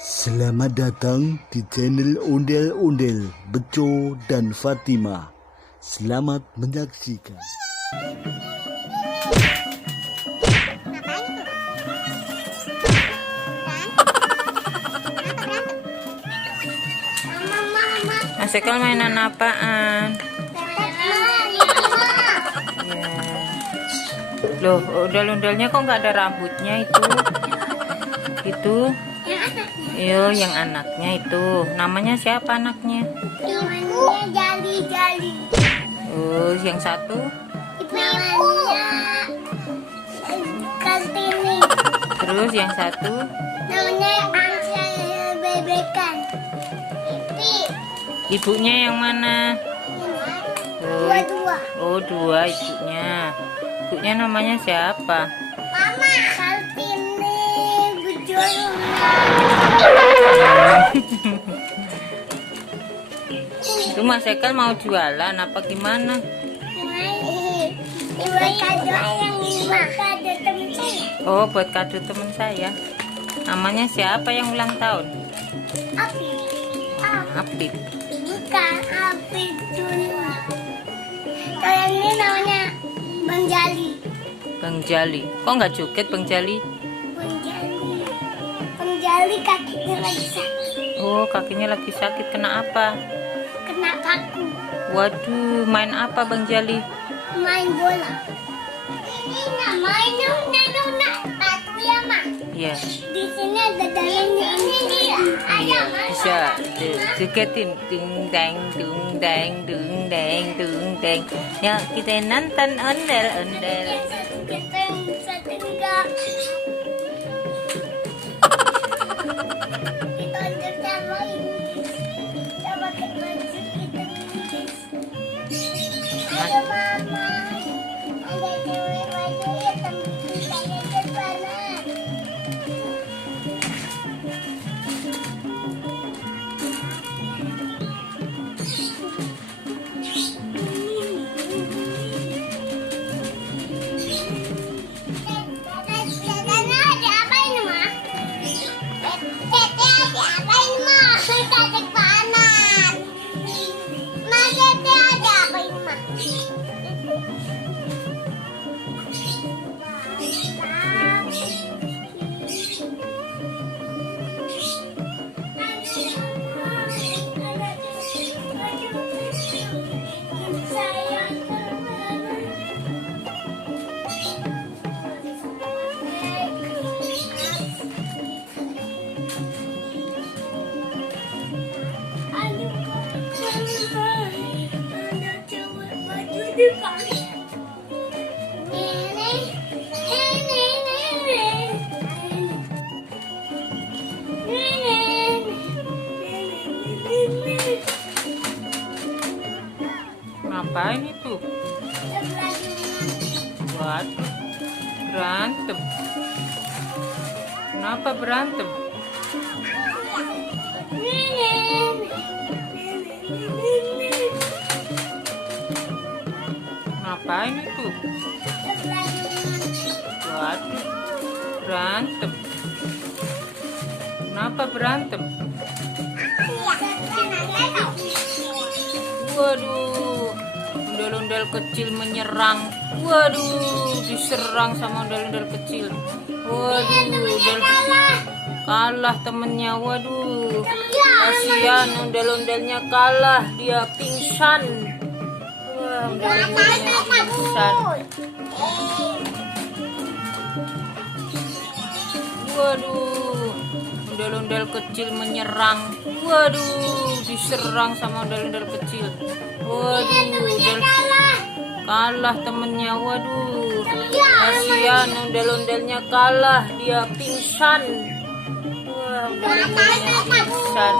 Selamat datang di channel Ondel-Ondel Beco dan Fatima. Selamat menyaksikan. Asekal mainan apaan? Ya. Loh, ondel-ondelnya kok nggak ada rambutnya itu? Itu? Yo, yang anaknya itu. Namanya siapa anaknya? Namanya Jali-Jali. Oh, yang satu? Namanya Kartini. Terus yang satu? Namanya Angsa Bebekan. Ipi. Ibunya yang mana? Oh, Dua-dua. oh, dua ibunya. Ibunya namanya siapa? Mama Kartini Bejoro. Itu Mas Ekal mau jualan apa gimana? Ini kado yang kado temen saya. Oh, buat kado teman saya. Namanya siapa yang ulang tahun? Api. Apip. Bukan Api dulu. Kalau yang ini namanya Bang Jali. Bang Jali. Kok nggak joget Bang Jali? Bang Jali. Bang Jali kakinya lagi sakit. Oh, kakinya lagi sakit. Kena apa? Kena paku. Waduh, main apa Bang Jali? Main bola. Ini main nuna batu ya mak. Iya. Di sini ada dalamnya ini dia. Iya, bisa. Jogetin dung dang dung dang dung dang dung dang. Ya, kita nonton ondel-ondel. Kita yang bisa tinggal. Kita ada sama ini. Kita pakai baju kita ini. Ayo mama. Ada cewek baju hitam. Saya depanan. Ngapain itu? Waduh, berantem. Kenapa berantem? Ngapain itu? Waduh, berantem. Kenapa berantem? Waduh, ondel-ondel kecil menyerang. Waduh, diserang sama ondel-ondel kecil. Waduh, kalah temennya. Waduh, kasihan ondel-ondelnya kalah. Dia pingsan. Wah, ondel-ondelnya pingsan. Waduh, ondel-ondel kecil menyerang. Waduh, diserang sama ondel-ondel kecil. Waduh, kalah temennya. Waduh, kasihan ondel-ondelnya kalah. Dia pingsan. Wah, ondel-ondelnya pingsan.